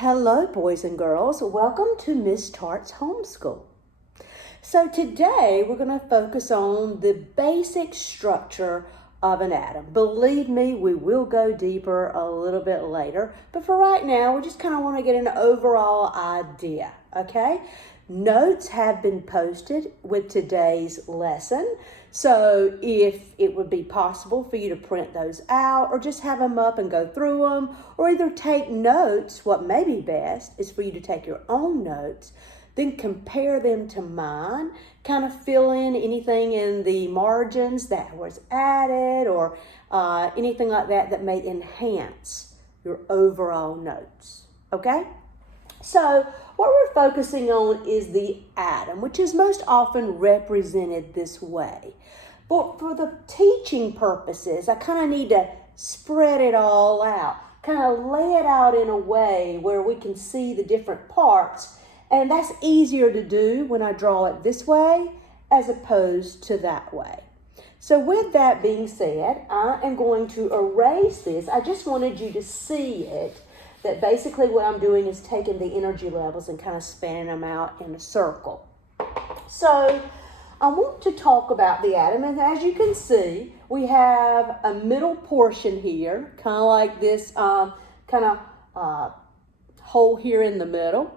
Hello, boys and girls. Welcome to Miss Tart's Homeschool. So today we're going to focus on the basic structure of an atom. Believe me, we will go deeper a little bit later, but for right now, we just kind of want to get an overall idea, okay? Notes have been posted with today's lesson, so if it would be possible for you to print those out or just have them up and go through them, or either take notes, what may be best is for you to take your own notes, then compare them to mine, kind of fill in anything in the margins that was added or anything like that that may enhance your overall notes, okay? So what we're focusing on is the atom, which is most often represented this way. But for the teaching purposes, I kind of need to spread it all out, kind of lay it out in a way where we can see the different parts. And that's easier to do when I draw it this way as opposed to that way. So with that being said, I am going to erase this. I just wanted you to see it, that basically what I'm doing is taking the energy levels and kind of spanning them out in a circle. So I want to talk about the atom, and as you can see, we have a middle portion here, kind of like this hole here in the middle.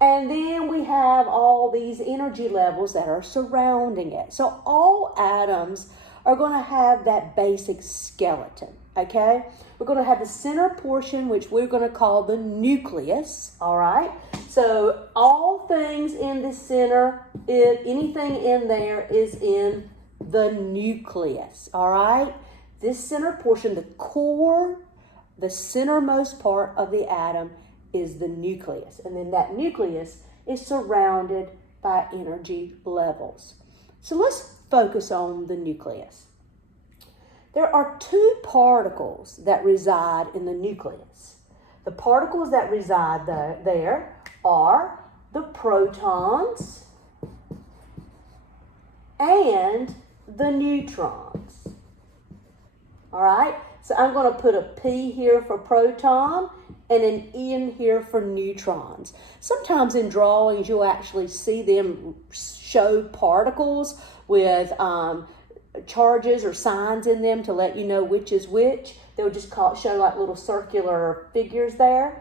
And then we have all these energy levels that are surrounding it. So all atoms are going to have that basic skeleton, okay? We're going to have the center portion, which we're going to call the nucleus, all right? So all things in the center, anything in there is in the nucleus, all right? This center portion, the core, the centermost part of the atom is the nucleus. And then that nucleus is surrounded by energy levels. So let's focus on the nucleus. There are two particles that reside in the nucleus. The particles that reside there are the protons and the neutrons. All right? So I'm going to put a P here for proton and an N here for neutrons. Sometimes in drawings, you'll actually see them show particles with charges or signs in them to let you know which is which. They'll just show like little circular figures there.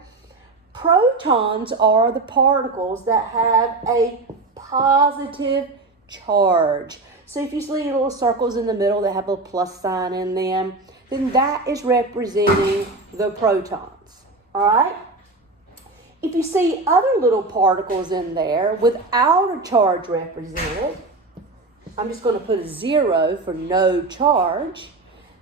Protons are the particles that have a positive charge. So if you see little circles in the middle that have a plus sign in them, then that is representing the protons. All right? If you see other little particles in there without a charge represented, I'm just going to put a 0 for no charge,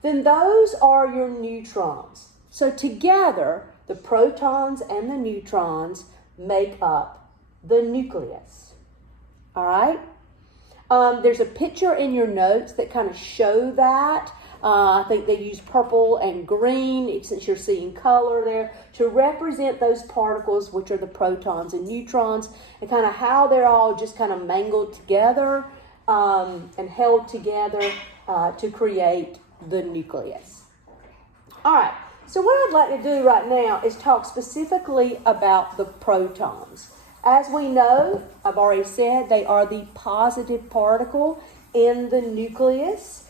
then those are your neutrons. So together, the protons and the neutrons make up the nucleus. All right? There's a picture in your notes that kind of show that. I think they use purple and green, since you're seeing color there, to represent those particles, which are the protons and neutrons, and kind of how they're all just kind of mangled together and held together to create the nucleus. All right, so what I'd like to do right now is talk specifically about the protons. As we know, I've already said, they are the positive particle in the nucleus.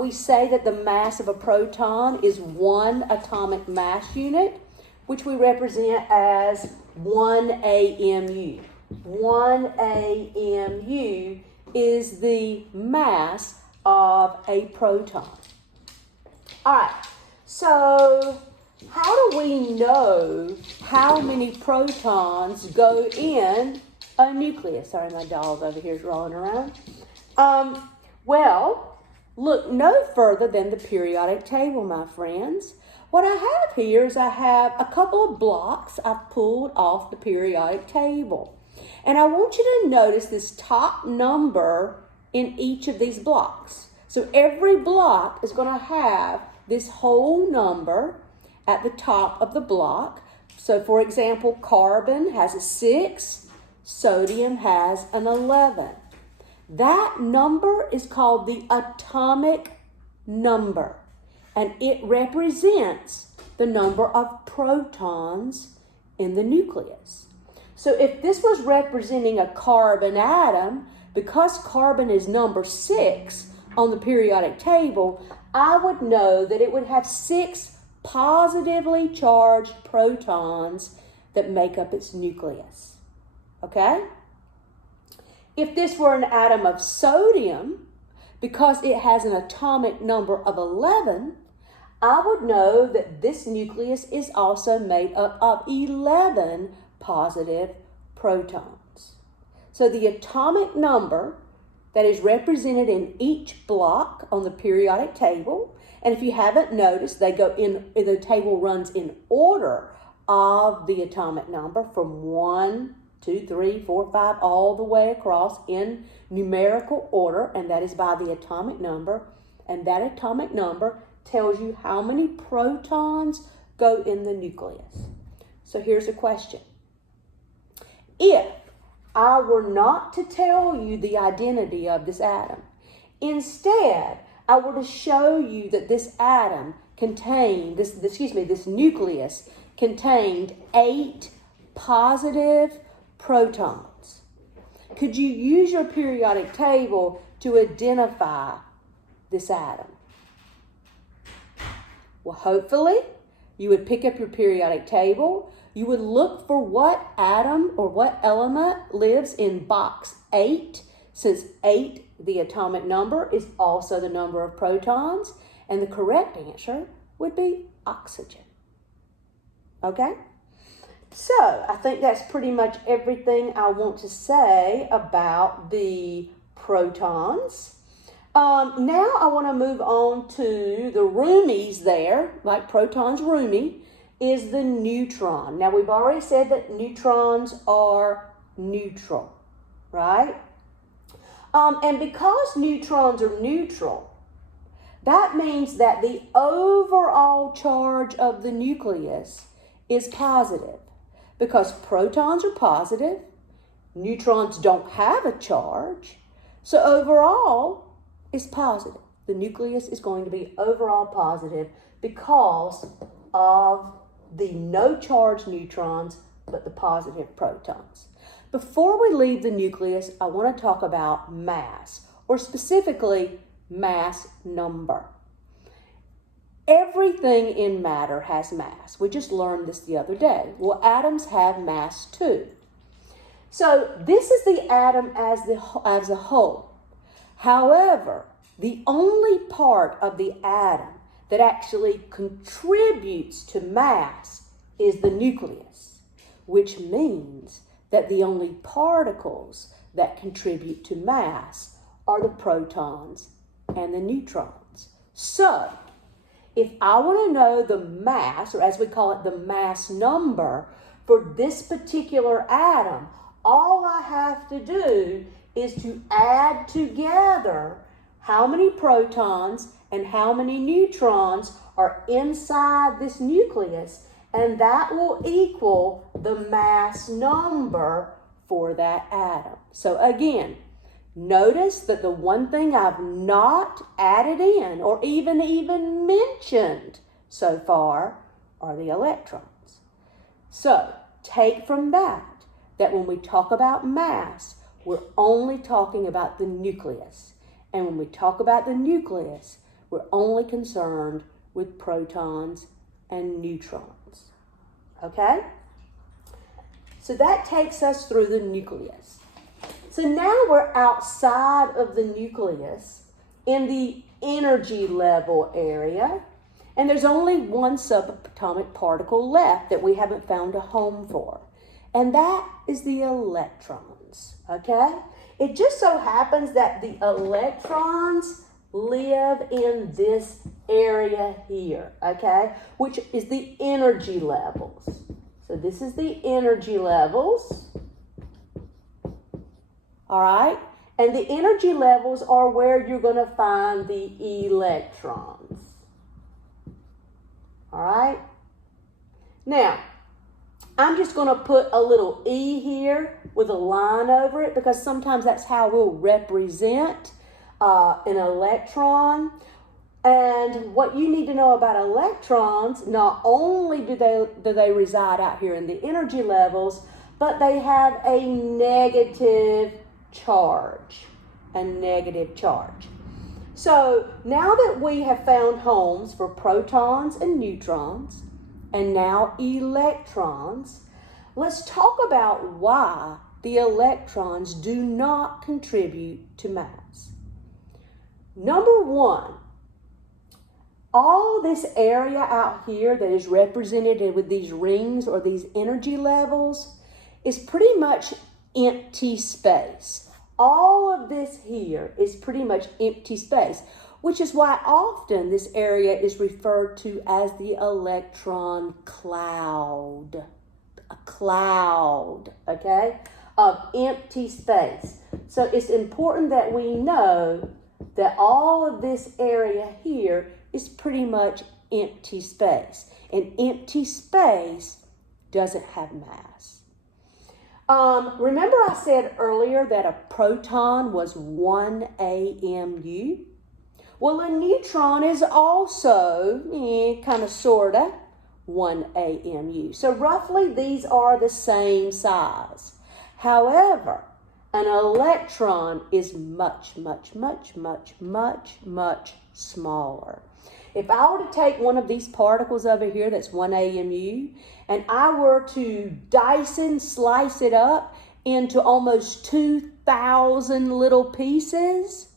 We say that the mass of a proton is 1 atomic mass unit, which we represent as 1 AMU. 1 AMU is the mass of a proton. All right, so how do we know how many protons go in a nucleus? Sorry, my dog over here is rolling around. Well, look no further than the periodic table, my friends. What I have here is I have a couple of blocks I've pulled off the periodic table. And I want you to notice this top number in each of these blocks. So every block is going to have this whole number at the top of the block. So for example, carbon has a 6, sodium has an 11. That number is called the atomic number, and it represents the number of protons in the nucleus. So if this was representing a carbon atom, because carbon is number 6 on the periodic table, I would know that it would have 6 positively charged protons that make up its nucleus. Okay? If this were an atom of sodium, because it has an atomic number of 11, I would know that this nucleus is also made up of 11 positive protons. So the atomic number that is represented in each block on the periodic table, and if you haven't noticed, they go in, the table runs in order of the atomic number from 1, 2, 3, 4, 5, all the way across in numerical order, and that is by the atomic number. And that atomic number tells you how many protons go in the nucleus. So here's a question. If I were not to tell you the identity of this atom, instead I were to show you that this atom contained, this nucleus contained 8 positive protons, could you use your periodic table to identify this atom? Well, hopefully, you would pick up your periodic table. You would look for what atom or what element lives in box 8, since 8, the atomic number, is also the number of protons, and the correct answer would be oxygen. Okay? So, I think that's pretty much everything I want to say about the protons. Now I want to move on to the roomies there, like protons roomie, is the neutron. Now we've already said that neutrons are neutral, right? And because neutrons are neutral, that means that the overall charge of the nucleus is positive. Because protons are positive, neutrons don't have a charge, so overall is positive. The nucleus is going to be overall positive because of the no charge neutrons, but the positive protons. Before we leave the nucleus, I want to talk about mass, or specifically mass number. Everything in matter has mass. We just learned this the other day. Well, atoms have mass too. So this is the atom as a whole. However, the only part of the atom that actually contributes to mass is the nucleus, which means that the only particles that contribute to mass are the protons and the neutrons. So, if I want to know the mass, or as we call it, the mass number for this particular atom, all I have to do is to add together how many protons and how many neutrons are inside this nucleus, and that will equal the mass number for that atom. So again, notice that the one thing I've not added in or even mentioned so far are the electrons. So take from that when we talk about mass, we're only talking about the nucleus. And when we talk about the nucleus, we're only concerned with protons and neutrons. Okay? So that takes us through the nucleus. So now we're outside of the nucleus in the energy level area, and there's only one subatomic particle left that we haven't found a home for, and that is the electrons, okay? It just so happens that the electrons live in this area here, okay, which is the energy levels. So this is the energy levels. All right? And the energy levels are where you're going to find the electrons. All right? Now, I'm just going to put a little E here with a line over it because sometimes that's how we'll represent an electron. And what you need to know about electrons, not only do they reside out here in the energy levels, but they have a negative charge. A negative charge. So now that we have found homes for protons and neutrons, and now electrons, let's talk about why the electrons do not contribute to mass. Number one, all this area out here that is represented with these rings or these energy levels is pretty much empty space. All of this here is pretty much empty space, which is why often this area is referred to as the electron cloud. A cloud, okay, of empty space. So it's important that we know that all of this area here is pretty much empty space. And empty space doesn't have mass. Remember I said earlier that a proton was 1 AMU? Well, a neutron is also, kind of, sort of, 1 AMU. So roughly these are the same size. However, an electron is much, much, much, much, much, much smaller. If I were to take one of these particles over here that's 1 AMU, and I were to Dyson slice it up into almost 2,000 little pieces,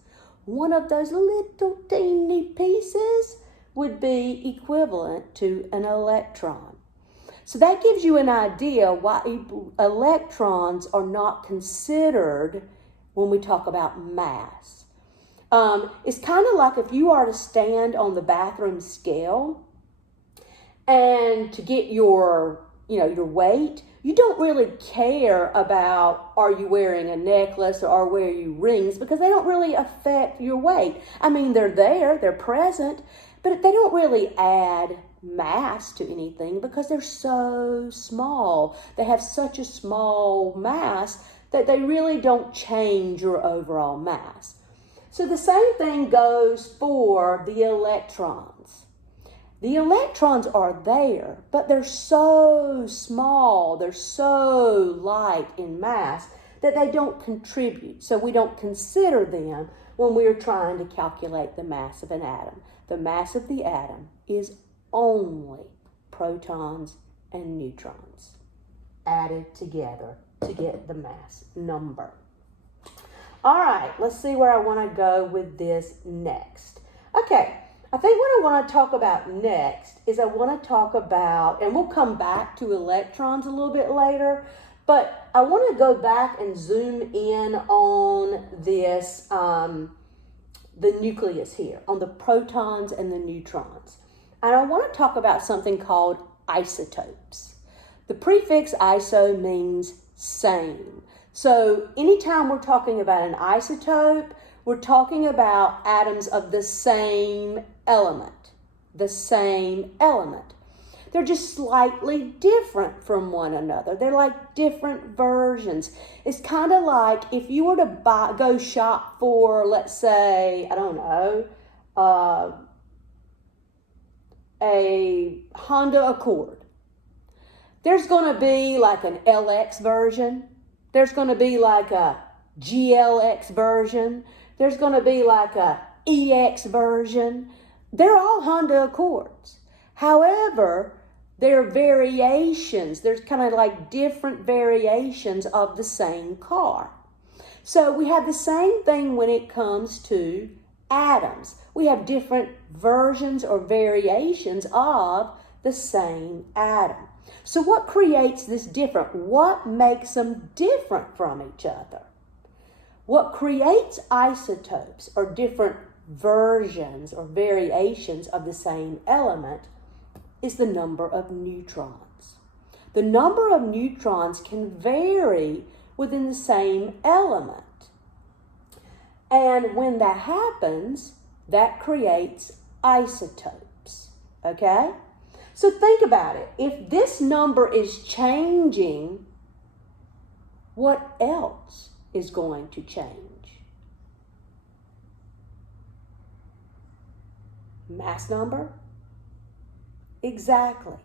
one of those little teeny pieces would be equivalent to an electron. So that gives you an idea why electrons are not considered when we talk about mass. It's kind of like if you are to stand on the bathroom scale and to get your weight, you don't really care about are you wearing a necklace or are wearing rings, because they don't really affect your weight. I mean, they're there, they're present, but they don't really add mass to anything because they're so small. They have such a small mass that they really don't change your overall mass. So the same thing goes for the electrons. The electrons are there, but they're so small, they're so light in mass that they don't contribute. So we don't consider them when we're trying to calculate the mass of an atom. The mass of the atom is only protons and neutrons added together to get the mass number. All right, let's see where I want to go with this next. Okay, I think what I want to talk about next is I want to talk about, and we'll come back to electrons a little bit later, but I want to go back and zoom in on this, the nucleus here, on the protons and the neutrons. And I want to talk about something called isotopes. The prefix iso means same. So anytime we're talking about an isotope, we're talking about atoms of the same element. The same element. They're just slightly different from one another. They're like different versions. It's kind of like if you were to go shop for, let's say, I don't know, a Honda Accord. There's going to be like an LX version. There's going to be like a GLX version. There's going to be like a EX version. They're all Honda Accords. However, they're variations. There's kind of like different variations of the same car. So we have the same thing when it comes to atoms. We have different versions or variations of the same atom. So what creates this different? What makes them different from each other? What creates isotopes or different versions or variations of the same element is the number of neutrons. The number of neutrons can vary within the same element. And when that happens, that creates isotopes. Okay? So think about it. If this number is changing, what else is going to change? Mass number? Exactly.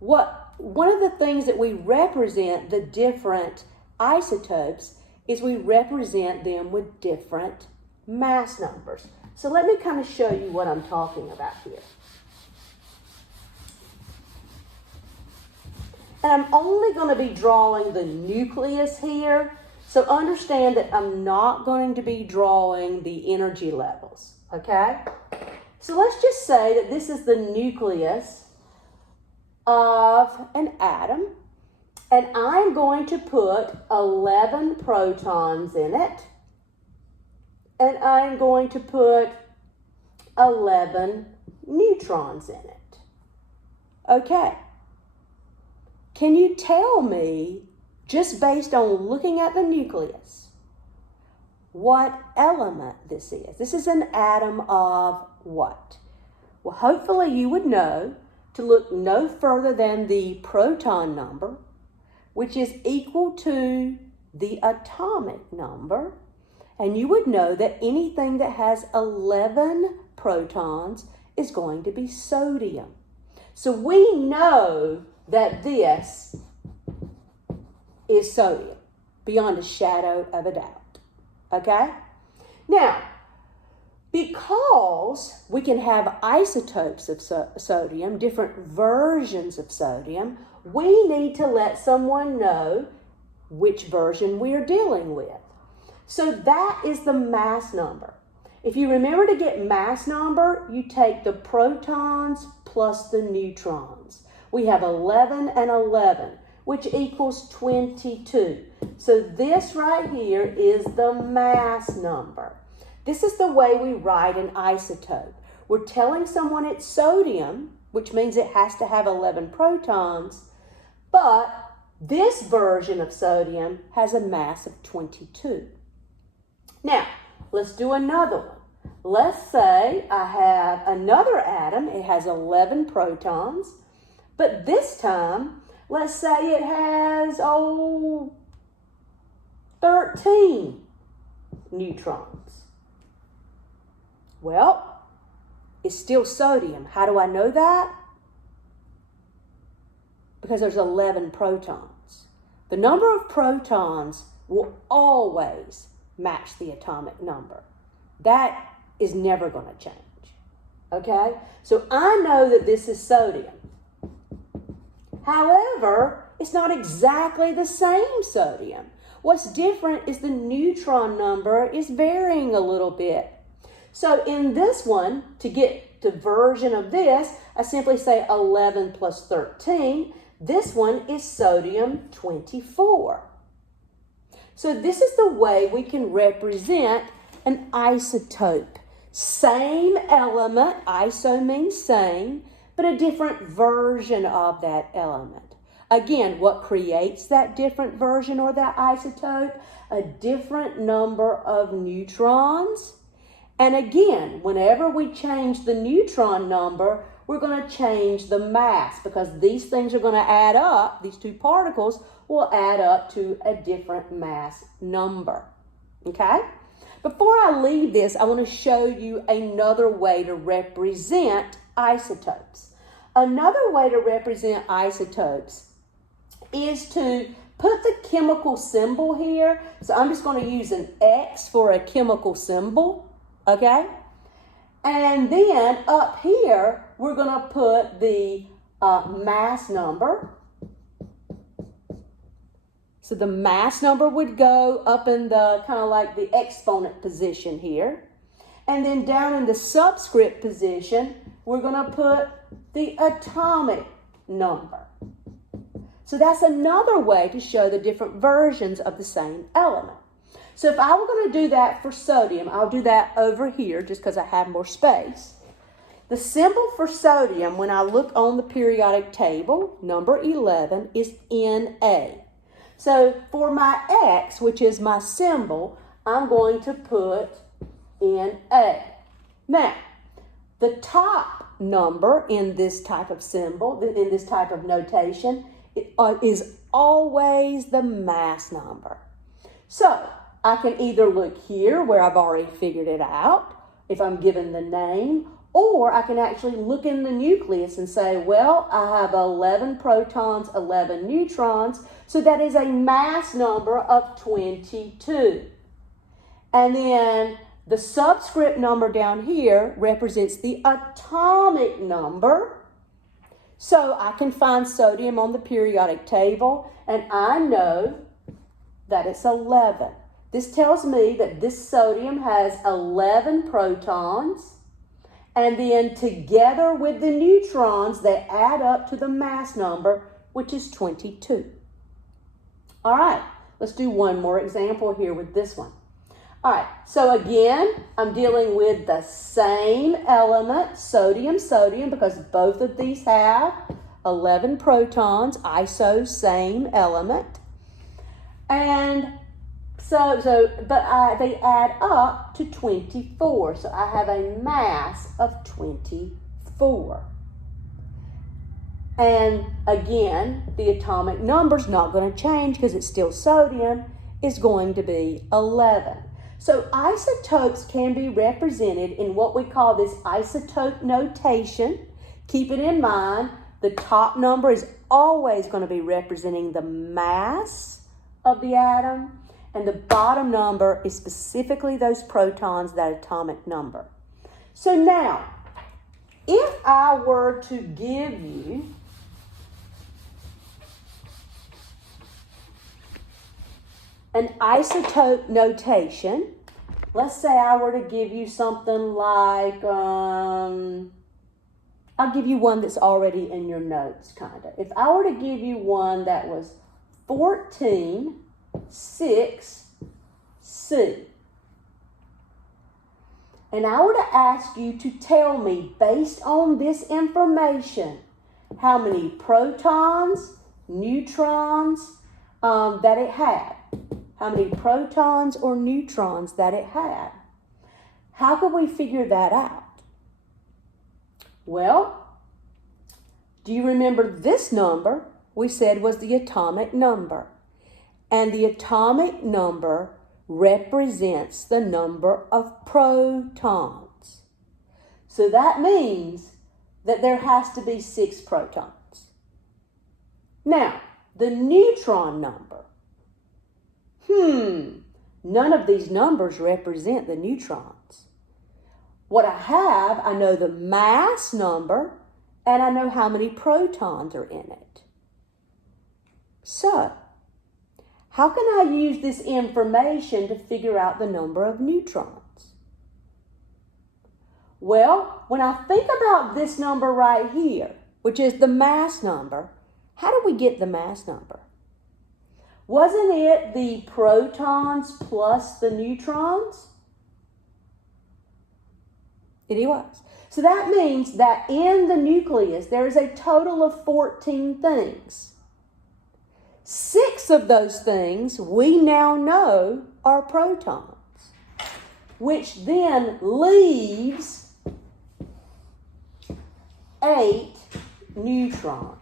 One of the things that we represent the different isotopes is we represent them with different mass numbers. So let me kind of show you what I'm talking about here. And I'm only going to be drawing the nucleus here. So understand that I'm not going to be drawing the energy levels, okay? So let's just say that this is the nucleus of an atom, and I'm going to put 11 protons in it, and I'm going to put 11 neutrons in it. Okay. Can you tell me, just based on looking at the nucleus, what element this is? This is an atom of what? Well, hopefully you would know to look no further than the proton number, which is equal to the atomic number. And you would know that anything that has 11 protons is going to be sodium. So we know that this is sodium, beyond a shadow of a doubt. Okay? Now, because we can have isotopes of sodium, different versions of sodium, we need to let someone know which version we are dealing with. So that is the mass number. If you remember to get mass number, you take the protons plus the neutrons. We have 11 and 11, which equals 22. So this right here is the mass number. This is the way we write an isotope. We're telling someone it's sodium, which means it has to have 11 protons, but this version of sodium has a mass of 22. Now, let's do another one. Let's say I have another atom. It has 11 protons, but this time, let's say it has, 13 neutrons. Well, it's still sodium. How do I know that? Because there's 11 protons. The number of protons will always match the atomic number. That is never going to change. Okay? So I know that this is sodium. However, it's not exactly the same sodium. What's different is the neutron number is varying a little bit. So in this one, to get the version of this, I simply say 11 plus 13. This one is sodium 24. So this is the way we can represent an isotope. Same element, iso means same, but a different version of that element. Again, what creates that different version or that isotope? A different number of neutrons. And again, whenever we change the neutron number, we're going to change the mass because these things are going to add up. These two particles will add up to a different mass number. Okay? Before I leave this, I want to show you another way to represent isotopes. Another way to represent isotopes is to put the chemical symbol here. So I'm just going to use an X for a chemical symbol. Okay? And then up here, we're going to put the mass number. So the mass number would go up in the kind of like the exponent position here. And then down in the subscript position, we're going to put the atomic number. So that's another way to show the different versions of the same element. So if I were going to do that for sodium, I'll do that over here just because I have more space. The symbol for sodium, when I look on the periodic table, number 11, is Na. So for my X, which is my symbol, I'm going to put Na. Now, the top number in this type of symbol, in this type of notation, is always the mass number. So I can either look here where I've already figured it out, if I'm given the name, Or I can actually look in the nucleus and say, well, I have 11 protons, 11 neutrons, so that is a mass number of 22. And then the subscript number down here represents the atomic number. So I can find sodium on the periodic table, and I know that it's 11. This tells me that this sodium has 11 protons, and then together with the neutrons, they add up to the mass number, which is 22. All right, let's do one more example here with this one. All right, so again, I'm dealing with the same element, sodium, because both of these have 11 protons, iso, same element. And they add up to 24. So I have a mass of 24. And again, the atomic number's not going to change because it's still sodium, is going to be 11. So isotopes can be represented in what we call this isotope notation. Keep it in mind, the top number is always going to be representing the mass of the atom, and the bottom number is specifically those protons, that atomic number. So now, if I were to give you an isotope notation, let's say I were to give you something like, I'll give you one that's already in your notes, kind of. If I were to give you one that was 14,6C, and I were to ask you to tell me, based on this information, how many protons, neutrons that it had, how many protons or neutrons that it had. How could we figure that out? Well, do you remember this number we said was the atomic number? And the atomic number represents the number of protons. So that means that there has to be 6 protons. Now, the neutron number. None of these numbers represent the neutrons. What I know the mass number, and I know how many protons are in it. So, how can I use this information to figure out the number of neutrons? Well, when I think about this number right here, which is the mass number, how do we get the mass number? Wasn't it the protons plus the neutrons? It was. So that means that in the nucleus, there is a total of 14 things. 6 of those things we now know are protons, which then leaves 8 neutrons.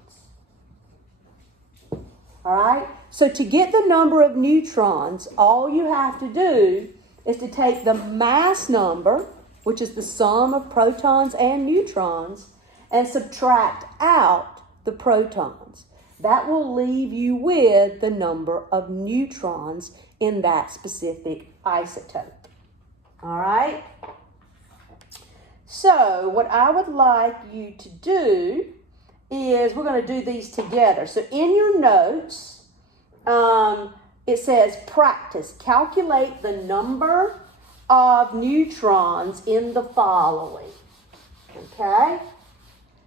All right? So to get the number of neutrons, all you have to do is to take the mass number, which is the sum of protons and neutrons, and subtract out the protons. That will leave you with the number of neutrons in that specific isotope. All right? So what I would like you to do is we're going to do these together. So in your notes, it says practice. Calculate the number of neutrons in the following. Okay?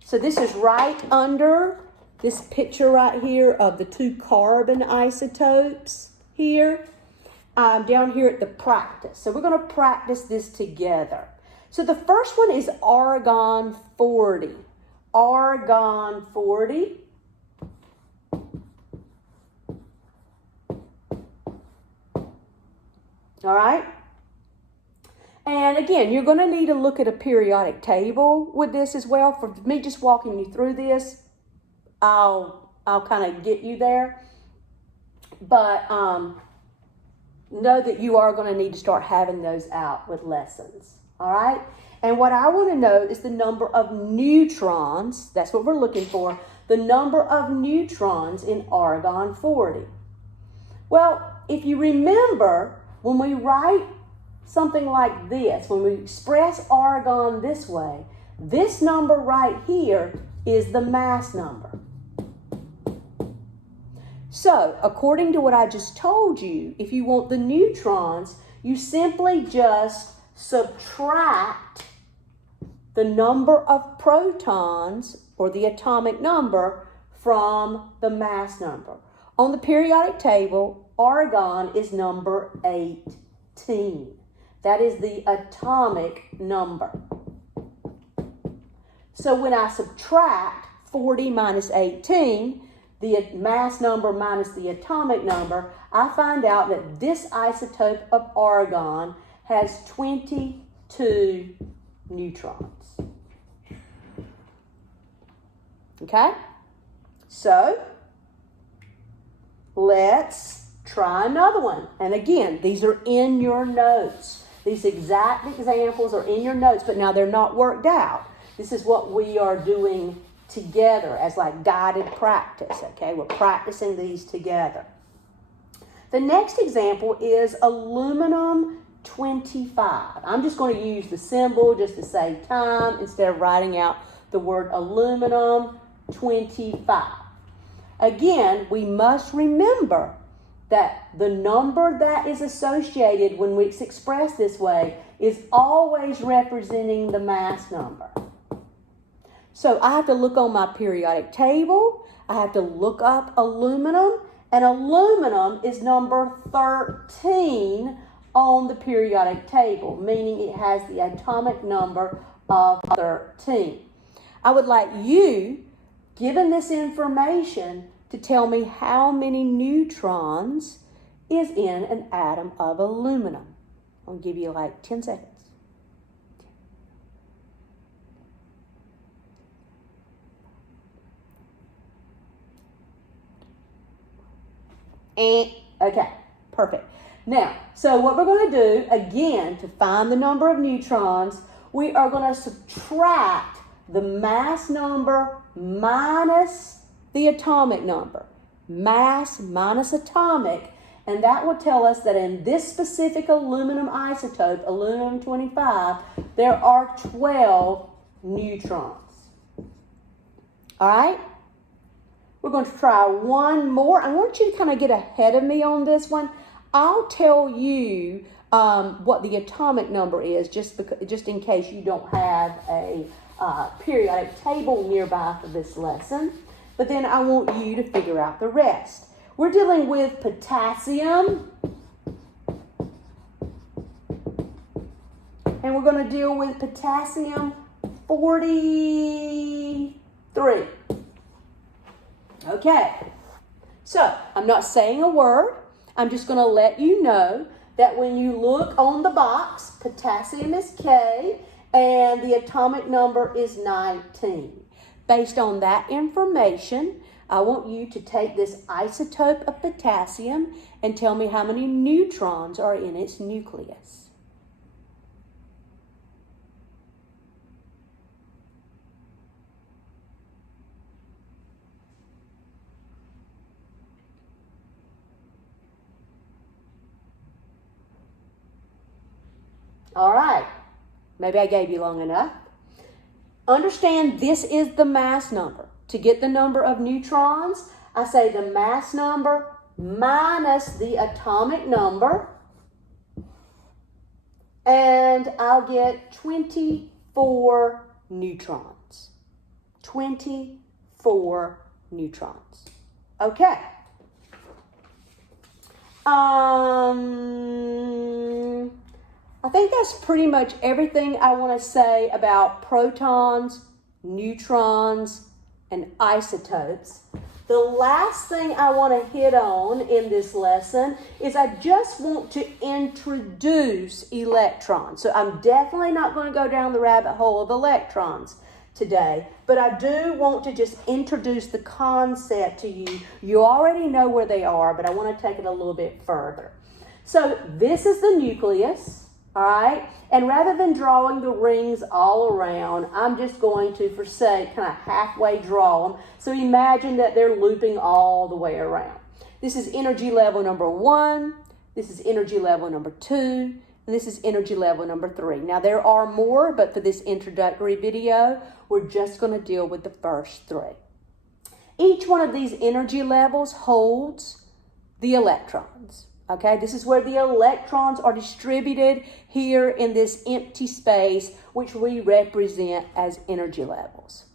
So this is right under this picture right here of the 2 carbon isotopes here. Down here at the practice. So we're going to practice this together. So the first one is argon 40. Argon 40. All right? And again, you're going to need to look at a periodic table with this as well. For me just walking you through this, I'll kind of get you there. But know that you are going to need to start having those out with lessons. All right? And what I want to know is the number of neutrons. That's what we're looking for. The number of neutrons in argon-40. Well, if you remember, when we write something like this, when we express argon this way, this number right here is the mass number. So, according to what I just told you, if you want the neutrons, you simply just subtract the number of protons, or the atomic number, from the mass number. On the periodic table, argon is number 18. That is the atomic number. So when I subtract 40 minus 18, the mass number minus the atomic number, I find out that this isotope of argon has 22 neutrons. Okay? So, let's try another one. And again, these are in your notes. These exact examples are in your notes, but now they're not worked out. This is what we are doing together as like guided practice, okay? We're practicing these together. The next example is aluminum 25. I'm just going to use the symbol just to save time instead of writing out the word aluminum 25. Again, we must remember that the number that is associated when it's expressed this way is always representing the mass number. So I have to look on my periodic table. I have to look up aluminum, and aluminum is number 13 on the periodic table, meaning it has the atomic number of 13. I would like you, given this information, to tell me how many neutrons is in an atom of aluminum. I'll give you like 10 seconds. Okay, perfect. Now, so what we're going to do, again, to find the number of neutrons, we are going to subtract the mass number minus the atomic number. Mass minus atomic, and that will tell us that in this specific aluminum isotope, aluminum 25, there are 12 neutrons. All right? We're going to try one more. I want you to kind of get ahead of me on this one. I'll tell you what the atomic number is, just in case you don't have a periodic table nearby for this lesson. But then I want you to figure out the rest. We're dealing with potassium. And we're going to deal with potassium 43. Okay, so I'm not saying a word. I'm just going to let you know that when you look on the box, potassium is K and the atomic number is 19. Based on that information, I want you to take this isotope of potassium and tell me how many neutrons are in its nucleus. All right, maybe I gave you long enough. Understand this is the mass number. To get the number of neutrons, I say the mass number minus the atomic number, and I'll get 24 neutrons. 24 neutrons. Okay. I think that's pretty much everything I want to say about protons, neutrons, and isotopes. The last thing I want to hit on in this lesson is I just want to introduce electrons. So I'm definitely not going to go down the rabbit hole of electrons today, but I do want to just introduce the concept to you. You already know where they are, but I want to take it a little bit further. So this is the nucleus. All right? And rather than drawing the rings all around, I'm just going to, for sake, kind of halfway draw them. So imagine that they're looping all the way around. This is energy level number 1. This is energy level number 2. And this is energy level number 3. Now, there are more, but for this introductory video, we're just going to deal with the first 3. Each one of these energy levels holds the electrons. Okay, this is where the electrons are distributed here in this empty space, which we represent as energy levels.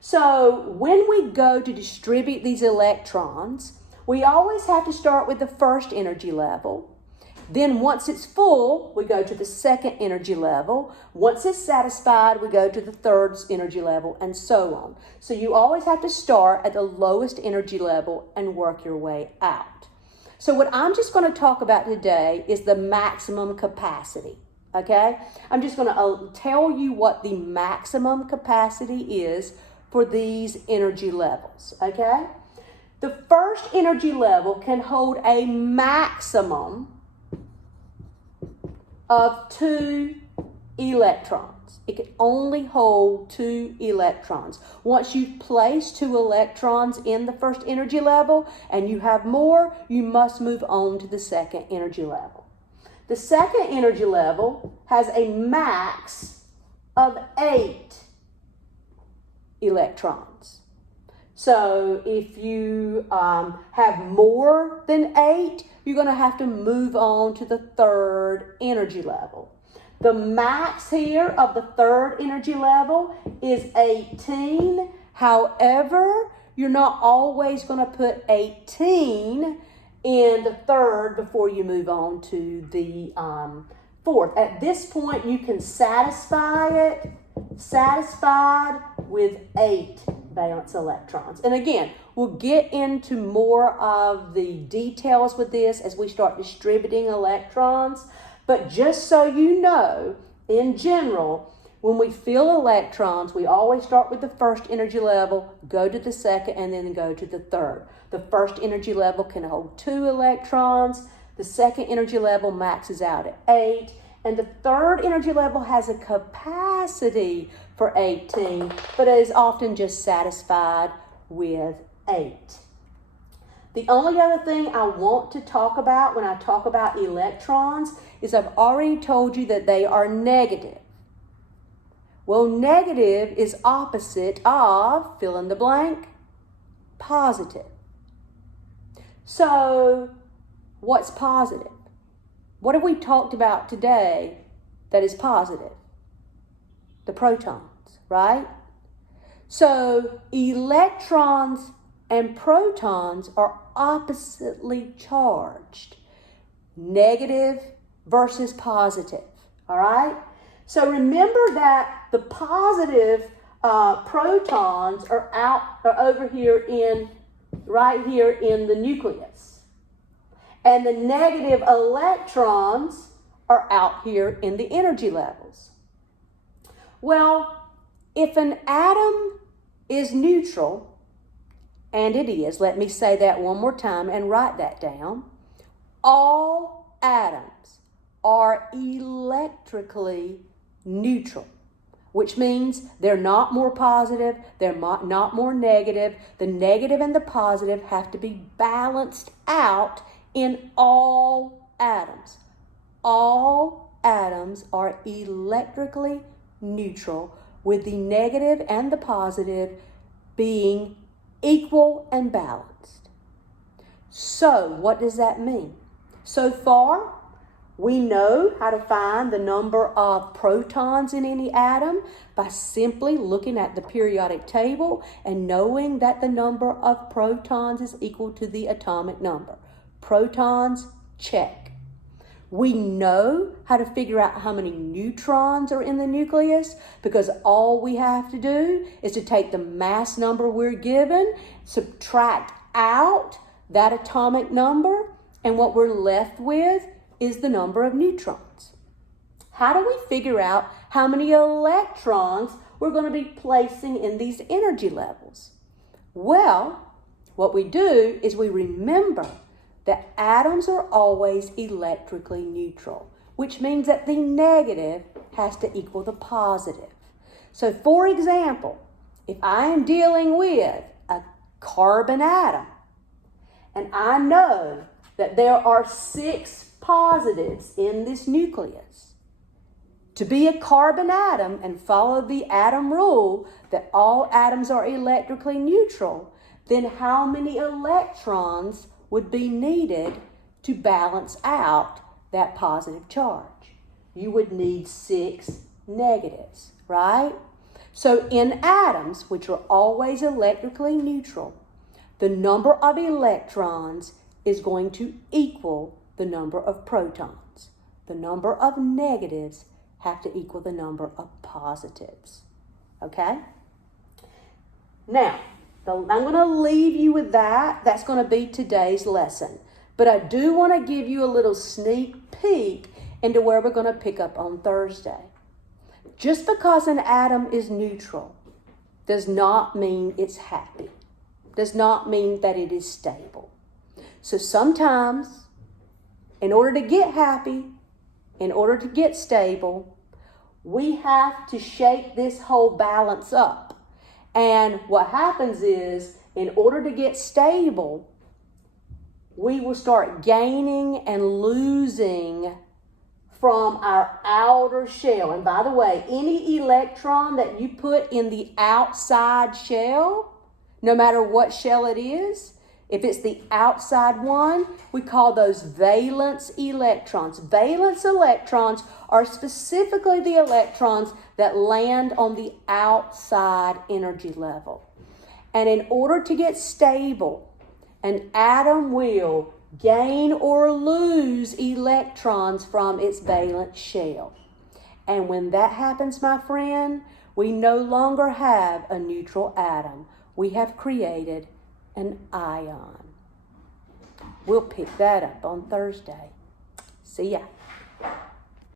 So when we go to distribute these electrons, we always have to start with the first energy level. Then once it's full, we go to the second energy level. Once it's satisfied, we go to the third energy level, and so on. So you always have to start at the lowest energy level and work your way out. So what I'm just going to talk about today is the maximum capacity, okay? I'm just going to tell you what the maximum capacity is for these energy levels, okay? The first energy level can hold a maximum of 2 electrons. It can only hold 2 electrons. Once you've placed 2 electrons in the first energy level and you have more, you must move on to the second energy level. The second energy level has a max of 8 electrons. So if you have more than 8, you're going to have to move on to the third energy level. The max here of the third energy level is 18. However, you're not always going to put 18 in the third before you move on to the fourth. At this point, you can satisfied with 8 valence electrons. And again, we'll get into more of the details with this as we start distributing electrons. But just so you know, in general, when we fill electrons, we always start with the first energy level, go to the second, and then go to the third. The first energy level can hold 2 electrons. The second energy level maxes out at 8. And the third energy level has a capacity for 18, but it is often just satisfied with 8. The only other thing I want to talk about when I talk about electrons is I've already told you that they are negative. Well, negative is opposite of, fill in the blank, positive. So, what's positive? What have we talked about today that is positive? The protons, right? So, electrons and protons are oppositely charged. Negative versus positive, all right? So remember that the positive protons are over here right here in the nucleus. And the negative electrons are out here in the energy levels. Well, if an atom is neutral, and it is, let me say that one more time and write that down. All atoms are electrically neutral, which means they're not more positive, they're not more negative. The negative and the positive have to be balanced out in all atoms. All atoms are electrically neutral, with the negative and the positive being equal and balanced. So, what does that mean? So far, we know how to find the number of protons in any atom by simply looking at the periodic table and knowing that the number of protons is equal to the atomic number. Protons, check. We know how to figure out how many neutrons are in the nucleus because all we have to do is to take the mass number we're given, subtract out that atomic number, and what we're left with is the number of neutrons. How do we figure out how many electrons we're going to be placing in these energy levels? Well, what we do is we remember that atoms are always electrically neutral. which means that the negative has to equal the positive. So for example, if I am dealing with a carbon atom, and I know that there are 6 positives in this nucleus, to be a carbon atom and follow the atom rule that all atoms are electrically neutral, then how many electrons would be needed to balance out that positive charge? You would need 6 negatives, right? So in atoms, which are always electrically neutral, the number of electrons is going to equal the number of protons. The number of negatives have to equal the number of positives. Okay? Now, I'm going to leave you with that. That's going to be today's lesson. But I do want to give you a little sneak peek into where we're going to pick up on Thursday. Just because an atom is neutral does not mean it's happy. Does not mean that it is stable. So sometimes, in order to get happy, in order to get stable, we have to shake this whole balance up. And what happens is, in order to get stable, we will start gaining and losing from our outer shell. And by the way, any electron that you put in the outside shell, no matter what shell it is, if it's the outside one, we call those valence electrons. Valence electrons are specifically the electrons that land on the outside energy level. And in order to get stable, an atom will gain or lose electrons from its valence shell. And when that happens, my friend, we no longer have a neutral atom. We have created an ion. We'll pick that up on Thursday. See ya.